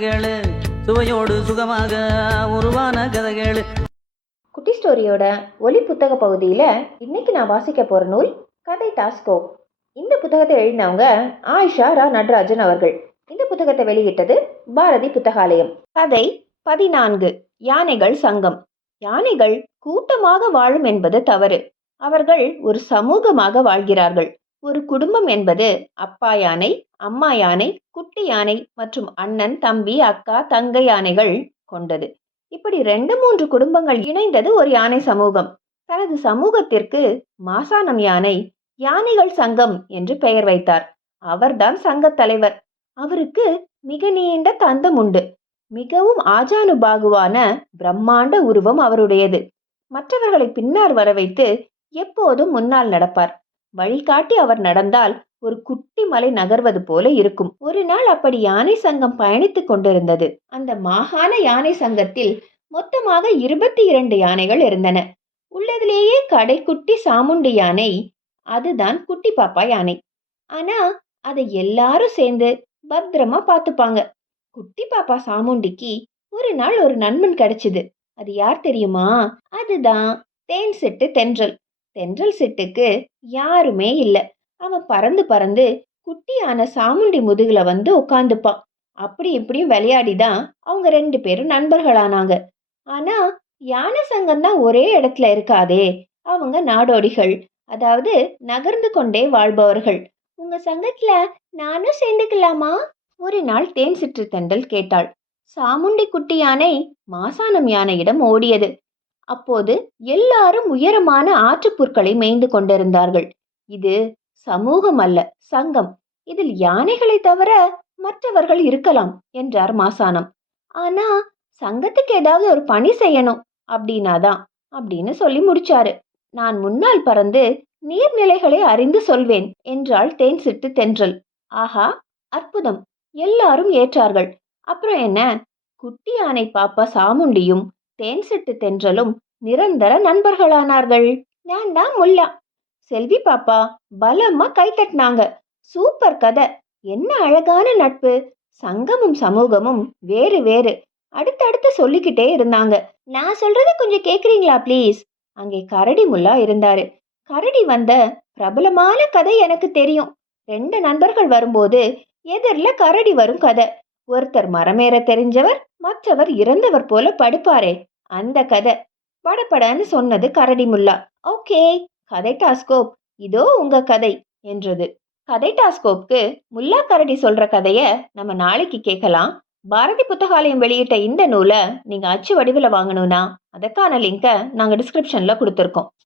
கதைகள் சுவையோடு சுகமாக உருவான கதைகள். குட்டி ஸ்டோரியோட ஒலி புத்தக பகுதியில் இன்னைக்கு நான் வாசிக்க போகிற நூல் கதை டாஸ்கோ. இந்த புத்தகத்தை எழுதினவங்க ஆயிஷா ரா நடராஜன் அவர்கள். இந்த புத்தகத்தை வெளியிட்டது பாரதி புத்தகாலயம். கதை பதினான்கு யானைகள் சங்கம். யானைகள் கூட்டமாக வாழும் என்பது தவறு. அவர்கள் ஒரு சமூகமாக வாழ்கிறார்கள். ஒரு குடும்பம் என்பது அப்பா யானை அம்மா யானை குட்டி யானை மற்றும் அண்ணன் தம்பி அக்கா தங்கை யானைகள் கொண்டது. இப்படி ரெண்டு மூன்று குடும்பங்கள் இணைந்தது ஒரு யானை சமூகம். தனது சமூகத்திற்கு மாசானம் யானை யானைகள் சங்கம் என்று பெயர் வைத்தார். அவர்தான் சங்கத் தலைவர். அவருக்கு மிக நீண்ட தந்தம் உண்டு. மிகவும் ஆஜானுபாகுவான பிரம்மாண்ட உருவம் அவருடையது. மற்றவர்களை பின்னால் வர வைத்து எப்போதும் முன்னால் நடப்பார். வழிகாட்டி அவர் நடந்தால் ஒரு குட்டி மலை நகர்வது போல இருக்கும். ஒரு நாள் அப்படி யானை சங்கம் பயணித்துக் கொண்டிருந்தது. அந்த மாகாண யானை சங்கத்தில் மொத்தமாக இருபத்தி இரண்டு யானைகள் இருந்தன. உள்ளதிலேயே கடைக்குட்டி சாமுண்டி யானை அதுதான் குட்டி பாப்பா யானை. ஆனா அதை எல்லாரும் சேர்ந்து பத்திரமா பார்த்துப்பாங்க. குட்டி பாப்பா சாமுண்டிக்கு ஒரு நாள் ஒரு நண்பன் கிடைச்சது. அது யார் தெரியுமா? அதுதான் தேன் சிட்டு தென்றல். தென்றல் சிட்டுக்கு யாருமே இல்லை. அவன் பறந்து பறந்து குட்டியான சாமுண்டி முதுகுல வந்து உட்காந்துப்பான் அப்படி இப்படியும் விளையாடி தான் அவங்க ரெண்டு பேரும் நண்பர்களானாங்க. ஆனா யானை சங்கம் தான் ஒரே இடத்துல இருக்காதே. அவங்க நாடோடிகள். அதாவது நகர்ந்து கொண்டே வாழ்பவர்கள். உங்க சங்கத்துல நானும் சேர்ந்துக்கலாமா? ஒரு நாள் தேன் சிற்று தென்றல் கேட்டாள். சாமுண்டி குட்டி யானை மாசானம் யானையிடம் ஓடியது. அப்போது எல்லாரும் உயரமான ஆற்றுப்புற்களை மேய்ந்து கொண்டிருந்தார்கள். இது சமூகம் அல்ல சங்கம். இதில் யானைகளை தவிர மற்றவர்கள் இருக்கலாம் என்றார் மாசானம் ஆனா சங்கத்துக்கு ஏதாவது ஒரு பணி செய்யணும் அப்படின்னாதான் அப்படின்னு சொல்லி முடிச்சாரு. நான் முன்னால் பறந்து நீர்நிலைகளை அறிந்து சொல்வேன் என்றாள் தேன் சிட்டு தென்றல். ஆஹா அற்புதம். எல்லாரும் ஏற்றார்கள். அப்புறம் என்ன? குட்டி யானை பாப்பா சாமுண்டியும் தேன் சிட்டு தென்றலும் நிரந்தர நண்பர்களானார்கள். நான் தான் முல்லா. செல்வி பாப்பா பலமா கை தட்டினாங்க. சூப்பர் கதை. என்ன அழகான நட்பு. சங்கமும் சமூகமும் வேறு வேறு. அடுத்தடுத்து சொல்லிக்கிட்டே இருந்தாங்க. நான் சொல்றத கொஞ்சம் கேக்குறீங்களா ப்ளீஸ்? அங்கே கரடி முல்லா இருந்தாரு. கரடி வந்த பிரபலமான கதை எனக்கு தெரியும். ரெண்டு நண்பர்கள் வரும்போது எதிரில் கரடி வரும் கதை. ஒருத்தர் மரமேற தெரிஞ்சவர் மற்றவர் இறந்தவர் போல படுப்பாரே. அந்த கதை. படப்படன்னு சொன்னது கரடி முல்லா. ஓகே கதை டாஸ்கோப். இதோ உங்க கதை என்றது. கதை டாஸ்கோப்க்கு முல்லா கரடி சொல்ற கதைய நம்ம நாளைக்கு கேட்கலாம். பாரதி புத்தகாலயம் வெளியிட்ட இந்த நூலை நீங்க அச்சு வடிவில் வாங்கணும்னா அதற்கான லிங்கை நாங்கள் டிஸ்கிரிப்ஷனில் கொடுத்துருக்கோம்.